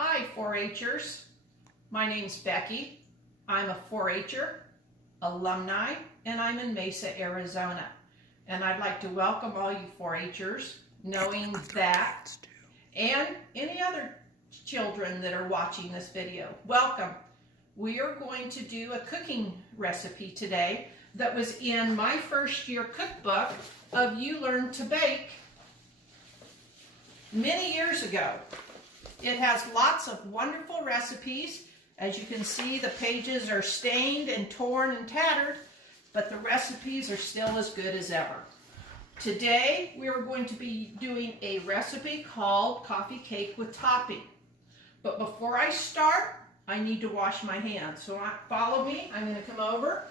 Hi 4-Hers, my name's Becky. I'm a 4-Her, alumni, and I'm in Mesa, Arizona. And I'd like to welcome all you 4-Hers, knowing that, and any other children that are watching this video. Welcome. We are going to do a cooking recipe today that was in my first year cookbook of You Learn to Bake many years ago. It has lots of wonderful recipes. As you can see, the pages are stained and torn and tattered, but the recipes are still as good as ever. Today, we are going to be doing a recipe called coffee cake with topping. But before I start, I need to wash my hands. So follow me. I'm going to come over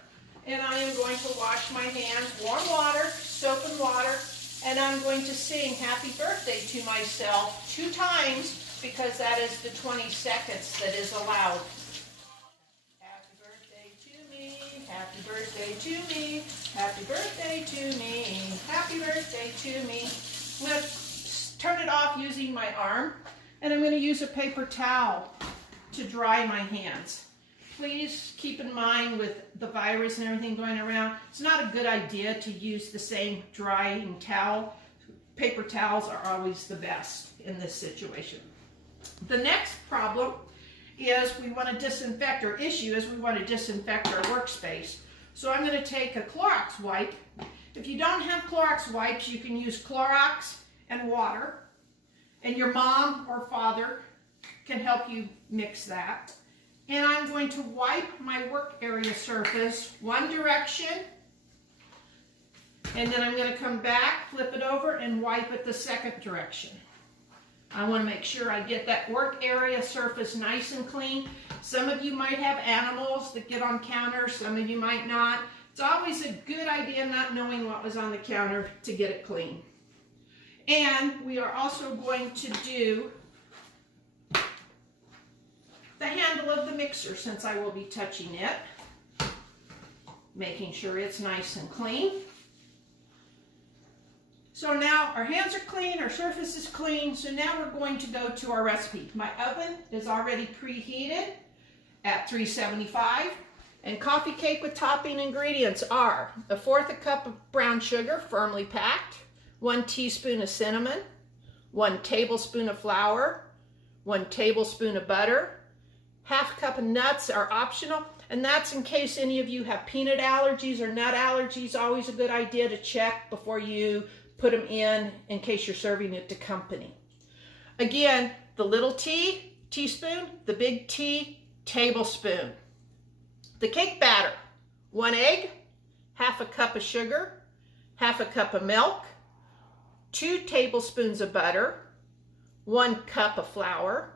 and I am going to wash my hands. Warm water, soap and water, and I'm going to sing happy birthday to myself 2 times because that is the 20 seconds that is allowed. Happy birthday to me, happy birthday to me, happy birthday to me, happy birthday to me. I'm going to turn it off using my arm, and I'm going to use a paper towel to dry my hands. Please keep in mind with the virus and everything going around, it's not a good idea to use the same drying towel. Paper towels are always the best in this situation. The next problem is we want to disinfect, or issue is we want to disinfect our workspace. So I'm going to take a Clorox wipe. If you don't have Clorox wipes, you can use Clorox and water, and your mom or father can help you mix that. And I'm going to wipe my work area surface one direction, and then I'm going to come back, flip it over, and wipe it the second direction. I want to make sure I get that work area surface nice and clean. Some of you might have animals that get on counters, some of you might not. It's always a good idea not knowing what was on the counter to get it clean. And we are also going to do the handle of the mixer, since I will be touching it, making sure it's nice and clean. So now our hands are clean, our surface is clean, so now we're going to go to our recipe. My oven is already preheated at 375, and coffee cake with topping ingredients are 1/4 cup of brown sugar, firmly packed, 1 teaspoon of cinnamon, 1 tablespoon of flour, 1 tablespoon of butter, 1/2 cup of nuts are optional, and that's in case any of you have peanut allergies or nut allergies. Always a good idea to check before you put them in case you're serving it to company. Again, the little T, teaspoon, the big T, tablespoon. The cake batter, 1 egg, 1/2 cup of sugar, 1/2 cup of milk, 2 tablespoons of butter, 1 cup of flour,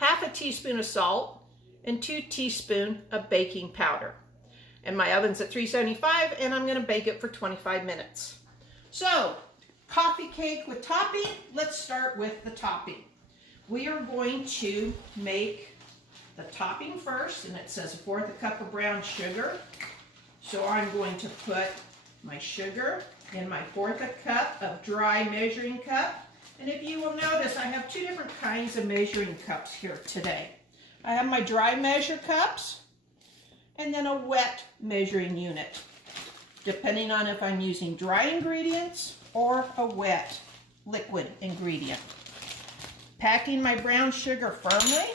1/2 teaspoon of salt, and 2 teaspoons of baking powder. And my oven's at 375, and I'm going to bake it for 25 minutes. So, coffee cake with topping, let's start with the topping. We are going to make the topping first, and it says 1/4 cup of brown sugar. So I'm going to put my sugar in my 1/4 cup of dry measuring cup. And if you will notice, I have 2 different kinds of measuring cups here today. I have my dry measure cups, and then a wet measuring unit, depending on if I'm using dry ingredients or a wet liquid ingredient. Packing my brown sugar firmly,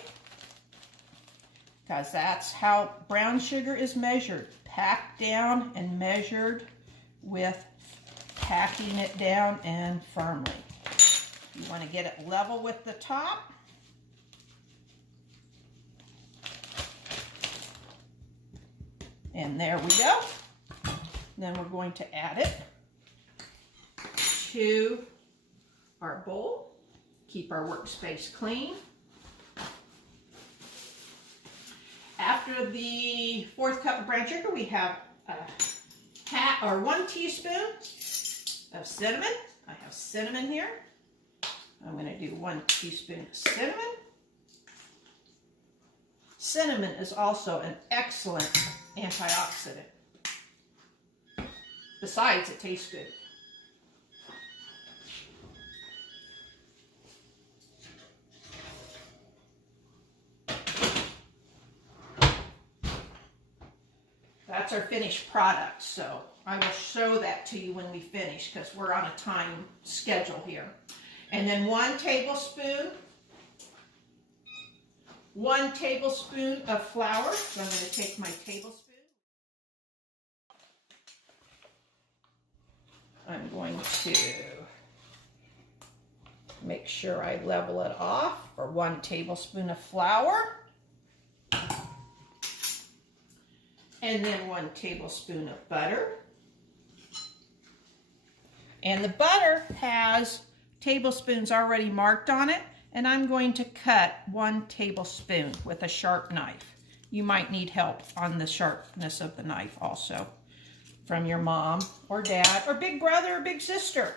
because that's how brown sugar is measured. Packed down and measured with packing it down and firmly. You want to get it level with the top. And there we go. Then we're going to add it to our bowl. Keep our workspace clean. After the 1/4 cup of brown sugar, we have 1 teaspoon of cinnamon. I have cinnamon here. I'm going to do 1 teaspoon of cinnamon. Cinnamon is also an excellent antioxidant. Besides, it tastes good. That's our finished product, so I will show that to you when we finish because we're on a time schedule here. And then 1 tablespoon of flour. So I'm going to take my tablespoon. I'm going to make sure I level it off for 1 tablespoon of flour. And then 1 tablespoon of butter. And the butter has tablespoons already marked on it, and I'm going to cut 1 tablespoon with a sharp knife. You might need help on the sharpness of the knife also from your mom or dad or big brother or big sister.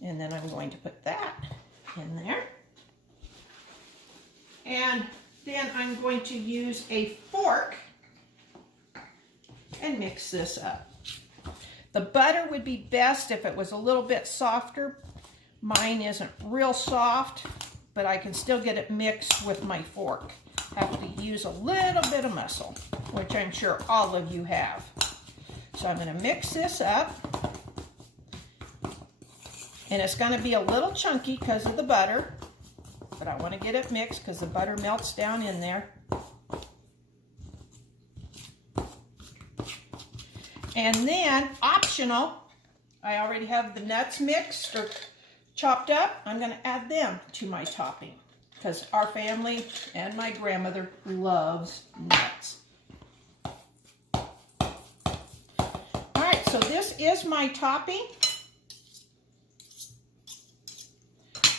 And then I'm going to put that in there. And then I'm going to use a fork and mix this up. The butter would be best if it was a little bit softer. Mine isn't real soft, but I can still get it mixed with my fork. Have to use a little bit of muscle, which I'm sure all of you have. So I'm going to mix this up. And it's going to be a little chunky because of the butter, but I want to get it mixed because the butter melts down in there. And then, optional, I already have the nuts mixed or chopped up. I'm going to add them to my topping because our family and my grandmother loves nuts. All right, so this is my topping.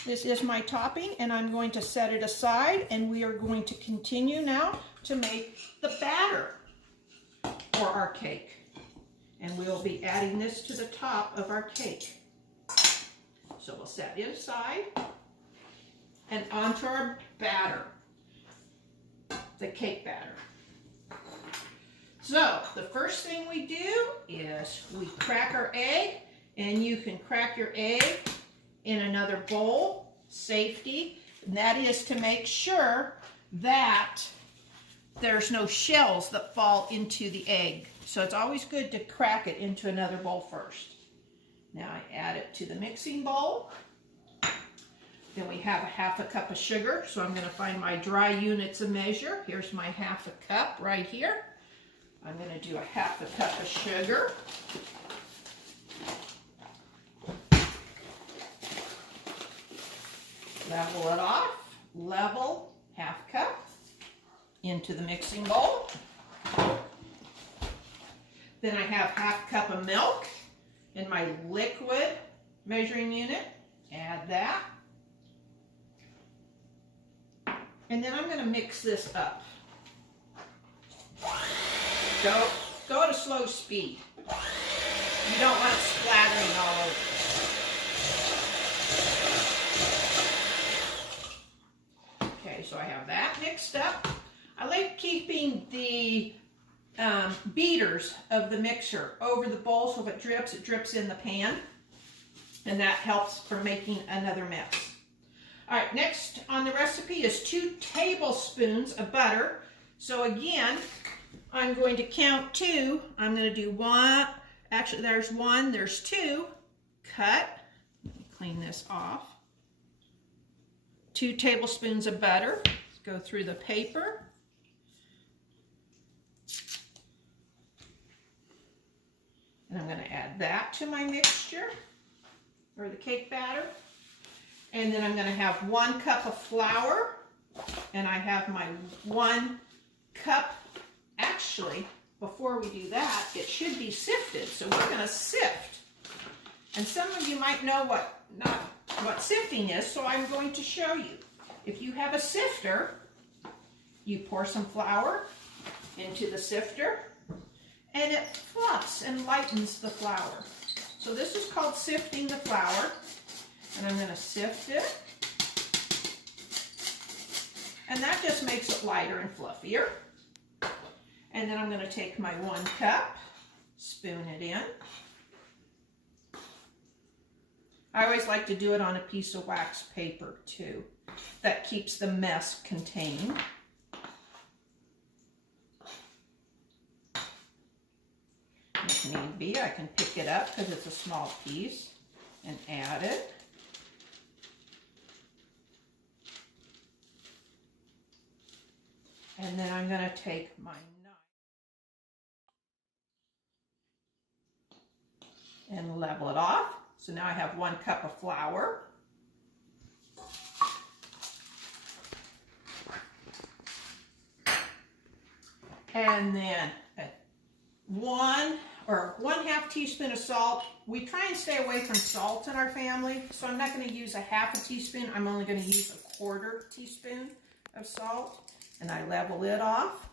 This is my topping, and I'm going to set it aside, and we are going to continue now to make the batter for our cake. And we'll be adding this to the top of our cake. So we'll set it aside and onto our batter, the cake batter. So the first thing we do is we crack our egg, and you can crack your egg in another bowl, safety, and that is to make sure that there's no shells that fall into the egg. So it's always good to crack it into another bowl first. Now I add it to the mixing bowl. Then we have a 1/2 cup of sugar. So I'm going to find my dry units of measure. Here's my 1/2 cup right here. I'm going to do a 1/2 cup of sugar. Level it off. Level 1/2 cup into the mixing bowl. Then I have 1/2 cup of milk in my liquid measuring unit. Add that. And then I'm going to mix this up. Go at a slow speed. You don't want it splattering all over. Okay, so I have that mixed up. I like keeping the beaters of the mixture over the bowl, so if it drips in the pan, and that helps from making another mess. All right, next on the recipe is 2 tablespoons of butter. So again, I'm going to count 2. I'm going to do 1. Actually, there's 1. There's 2. Cut. Let me clean this off. 2 tablespoons of butter. Let's go through the paper. And I'm going to add that to my mixture, or the cake batter. And then I'm going to have 1 cup of flour, and I have my 1 cup, actually, before we do that, it should be sifted. So we're going to sift. And some of you might know what sifting is, so I'm going to show you. If you have a sifter, you pour some flour into the sifter, and it fluffs and lightens the flour. So this is called sifting the flour. And I'm going to sift it. And that just makes it lighter and fluffier. And then I'm going to take my 1 cup, spoon it in. I always like to do it on a piece of wax paper too. That keeps the mess contained. might be. I can pick it up because it's a small piece and add it. And then I'm going to take my knife and level it off. So now I have 1 cup of flour. And then 1/2 teaspoon of salt. We try and stay away from salt in our family, so I'm not going to use 1/2 teaspoon. I'm only going to use 1/4 teaspoon of salt. And I level it off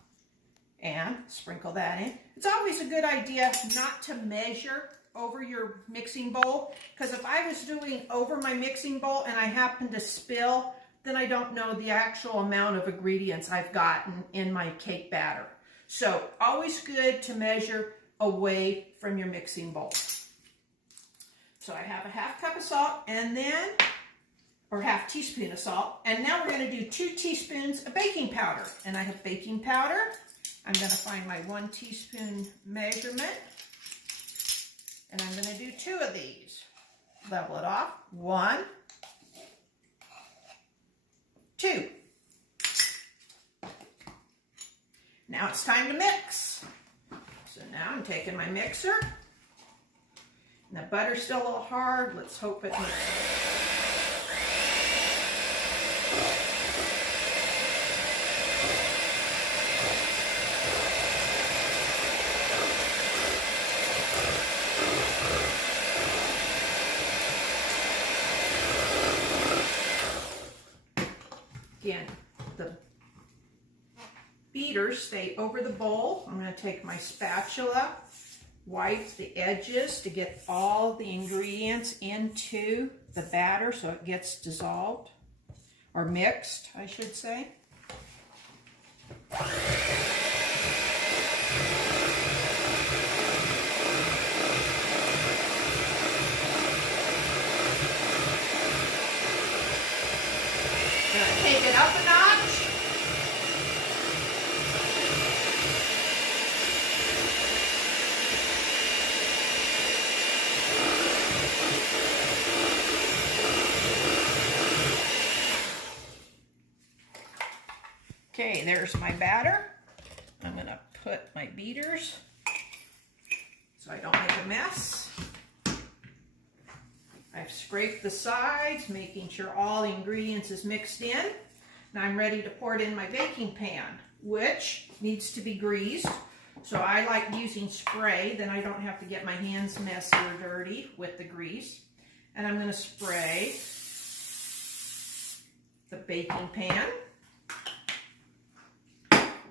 and sprinkle that in. It's always a good idea not to measure over your mixing bowl, because if I was doing over my mixing bowl and I happen to spill, then I don't know the actual amount of ingredients I've gotten in my cake batter. So always good to measure away from your mixing bowl. So I have 1/2 cup of salt and then, or 1/2 teaspoon of salt. And now we're going to do 2 teaspoons of baking powder. And I have baking powder. I'm going to find my 1 teaspoon measurement. And I'm going to do 2 of these. Level it off. 1, 2. Now it's time to mix. So now I'm taking my mixer. And the butter's still a little hard. Let's hope it mixes. Again, the beaters stay over the bowl. I'm going to take my spatula, wipe the edges to get all the ingredients into the batter so it gets dissolved, or mixed, I should say. Take it up a notch. Okay, there's my batter. I'm going to put my beaters so I don't make a mess. I've scraped the sides, making sure all the ingredients is mixed in. Now I'm ready to pour it in my baking pan, which needs to be greased. So I like using spray, then I don't have to get my hands messy or dirty with the grease. And I'm going to spray the baking pan.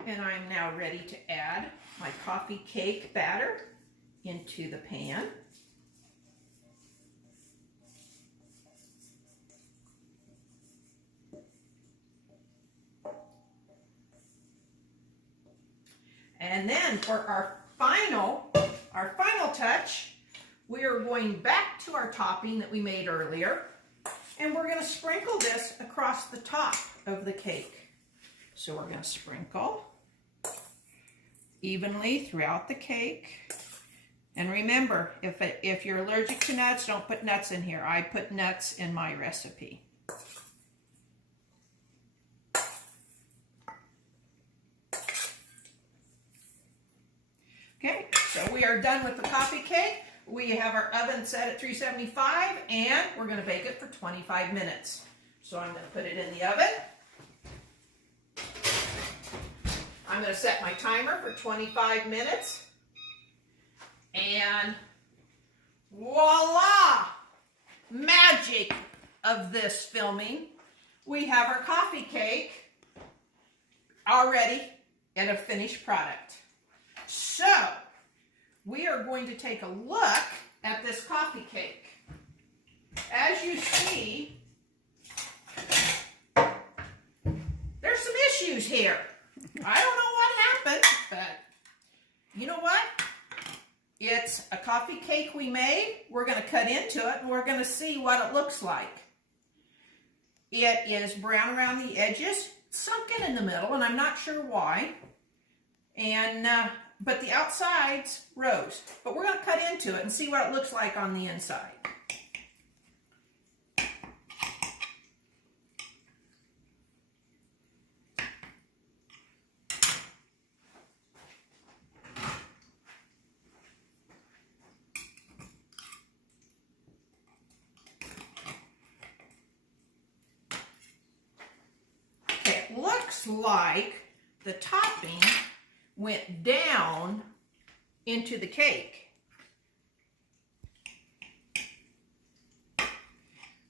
And I'm now ready to add my coffee cake batter into the pan. And then for our final touch, we are going back to our topping that we made earlier, and we're going to sprinkle this across the top of the cake. So we're going to sprinkle evenly throughout the cake. And remember, if you're allergic to nuts, don't put nuts in here. I put nuts in my recipe. Okay, so we are done with the coffee cake. We have our oven set at 375 and we're going to bake it for 25 minutes. So I'm going to put it in the oven. I'm going to set my timer for 25 minutes. And voila! Magic of this filming. We have our coffee cake already and a finished product. So, we are going to take a look at this coffee cake. As you see, there's some issues here. I don't know what happened, but you know what? It's a coffee cake we made. We're going to cut into it and we're going to see what it looks like. It is brown around the edges, sunken in the middle, and I'm not sure why. And but the outside's rose. But we're going to cut into it and see what it looks like on the inside. It looks like the topping went down into the cake,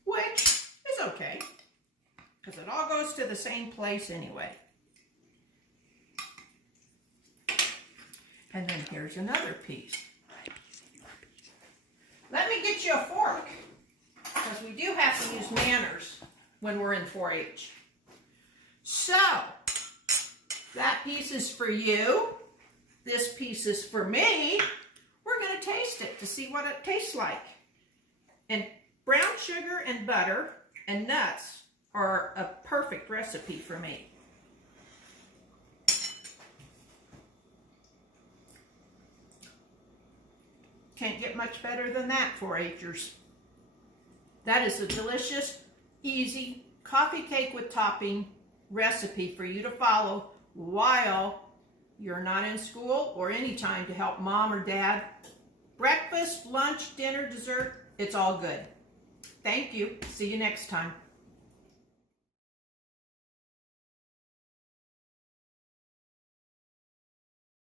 which is okay because it all goes to the same place anyway. And then here's another piece. Let me get you a fork because we do have to use manners when we're in 4-H. So, that piece is for you. This piece is for me. We're going to taste it to see what it tastes like. And brown sugar and butter and nuts are a perfect recipe for me. Can't get much better than that, 4-Hers. That is a delicious, easy coffee cake with topping recipe for you to follow while you're not in school or any time to help mom or dad. Breakfast, lunch, dinner, dessert, it's all good. Thank you. See you next time.